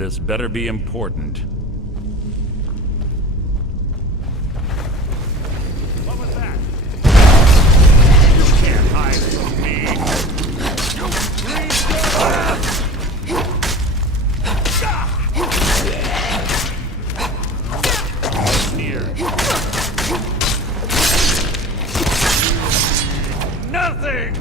This better be important. What was that? You can't hide from me. You freeze Near. Nothing!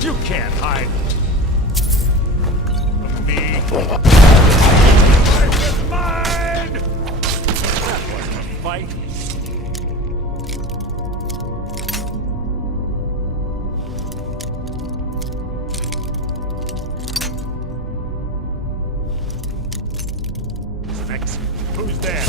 You can't hide from me. Life is mine! That wasn't a fight. Next, who's there?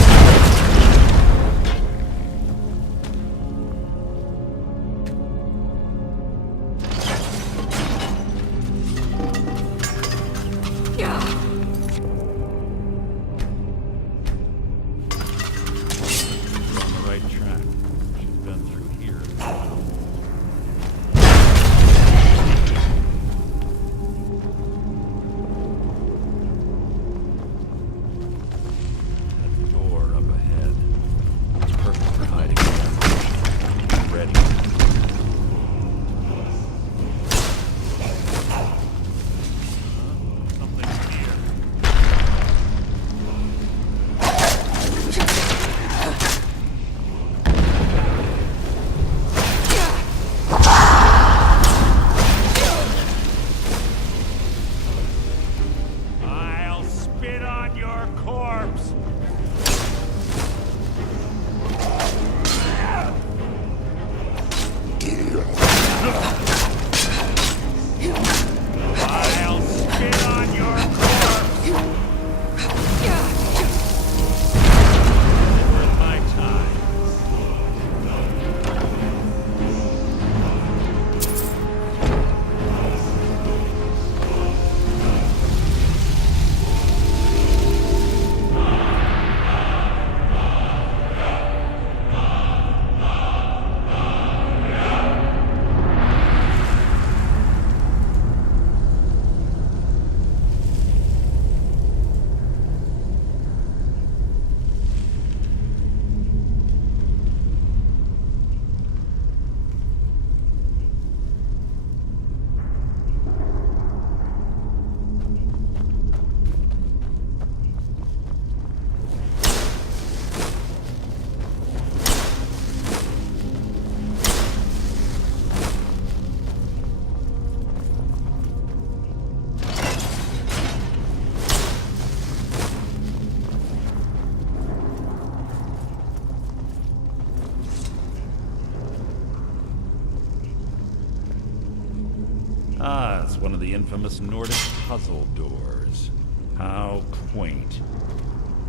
Ah, it's one of the infamous Nordic puzzle doors. How quaint.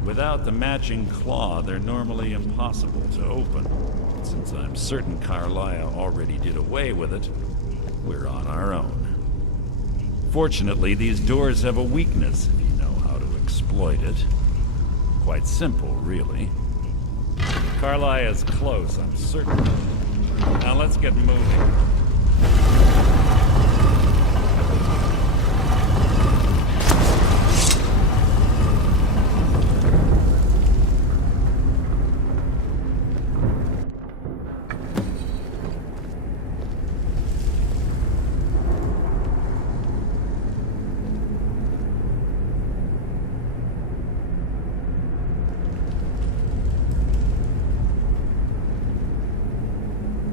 Without the matching claw, they're normally impossible to open. Since I'm certain Carlia already did away with it, we're on our own. Fortunately, these doors have a weakness if you know how to exploit it. Quite simple, really. Carlia is close, I'm certain. Now let's get moving.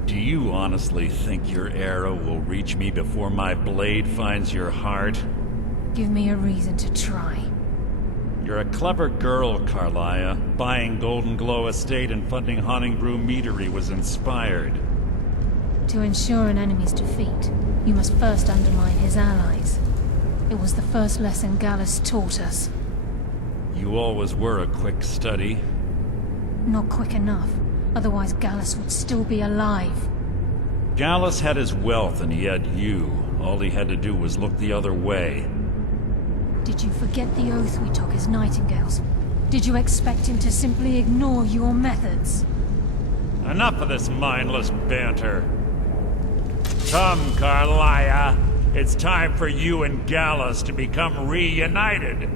Do you honestly think your arrow will reach me before my blade finds your heart? Give me a reason to try. You're a clever girl, Carlia. Buying Golden Glow Estate and funding Honningbrew Meadery was inspired. To ensure an enemy's defeat, you must first undermine his allies. It was the first lesson Gallus taught us. You always were a quick study. Not quick enough. Otherwise Gallus would still be alive. Gallus had his wealth and he had you. All he had to do was look the other way. Did you forget the oath we took as Nightingales? Did you expect him to simply ignore your methods? Enough of this mindless banter. Come, Carlia. It's time for you and Gallus to become reunited.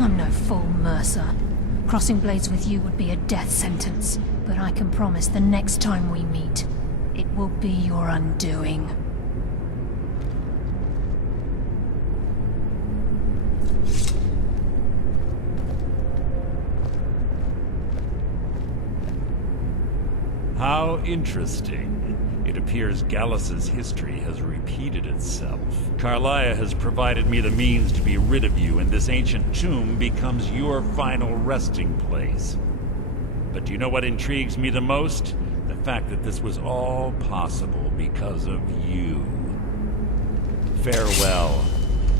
I'm no fool, Mercer. Crossing blades with you would be a death sentence, but I can promise the next time we meet, it will be your undoing. How interesting. It appears Gallus's history has repeated itself. Carlia has provided me the means to be rid of you, and this ancient tomb becomes your final resting place. But do you know what intrigues me the most? The fact that this was all possible because of you. Farewell.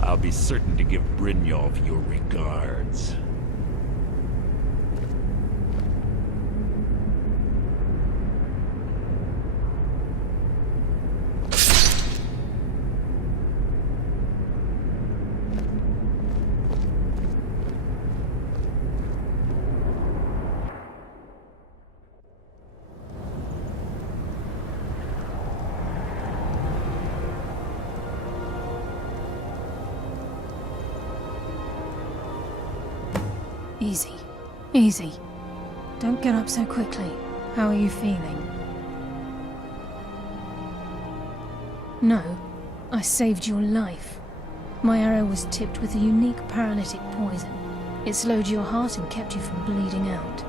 I'll be certain to give Brynjolf your regards. Easy. Easy. Don't get up so quickly. How are you feeling? No, I saved your life. My arrow was tipped with a unique paralytic poison. It slowed your heart and kept you from bleeding out.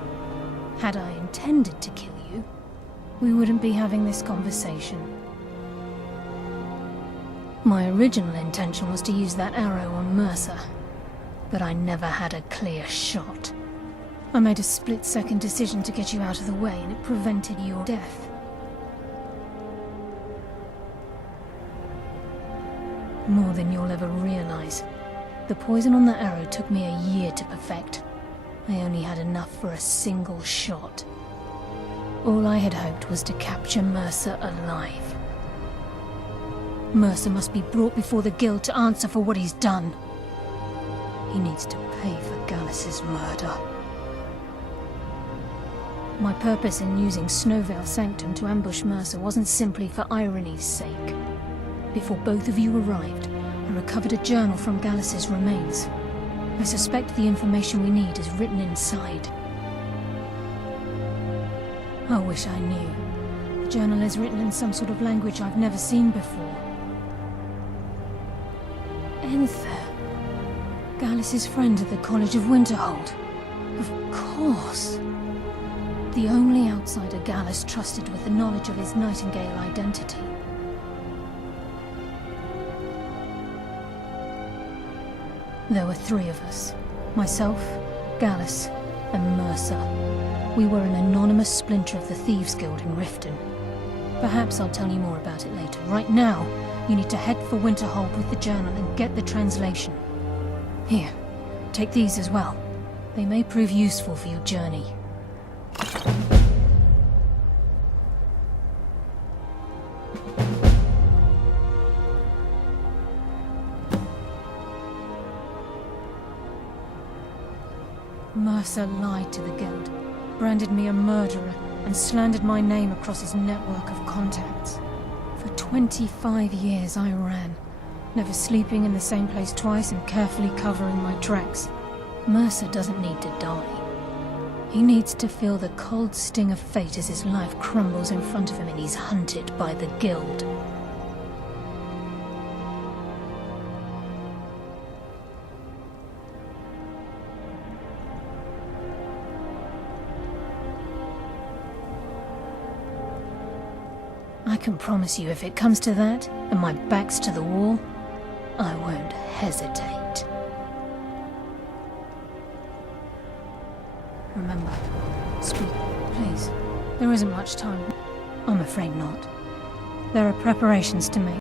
Had I intended to kill you, we wouldn't be having this conversation. My original intention was to use that arrow on Mercer, but I never had a clear shot. I made a split-second decision to get you out of the way, and it prevented your death. More than you'll ever realize. The poison on that arrow took me a year to perfect. I only had enough for a single shot. All I had hoped was to capture Mercer alive. Mercer must be brought before the Guild to answer for what he's done. He needs to pay for Gallus's murder. My purpose in using Snowveil Sanctum to ambush Mercer wasn't simply for irony's sake. Before both of you arrived, I recovered a journal from Gallus's remains. I suspect the information we need is written inside. I wish I knew. The journal is written in some sort of language I've never seen before. Enther. Gallus's friend at the College of Winterhold. Of course. The only outsider Gallus trusted with the knowledge of his Nightingale identity. There were three of us. Myself, Gallus, and Mercer. We were an anonymous splinter of the Thieves Guild in Riften. Perhaps I'll tell you more about it later. Right now, you need to head for Winterhold with the journal and get the translation. Here, take these as well. They may prove useful for your journey. Mercer lied to the Guild, branded me a murderer, and slandered my name across his network of contacts. For 25 years I ran, never sleeping in the same place twice and carefully covering my tracks. Mercer doesn't need to die. He needs to feel the cold sting of fate as his life crumbles in front of him and he's hunted by the Guild. I can promise you, if it comes to that, and my back's to the wall, I won't hesitate. Remember, speak, please. There isn't much time. I'm afraid not. There are preparations to make.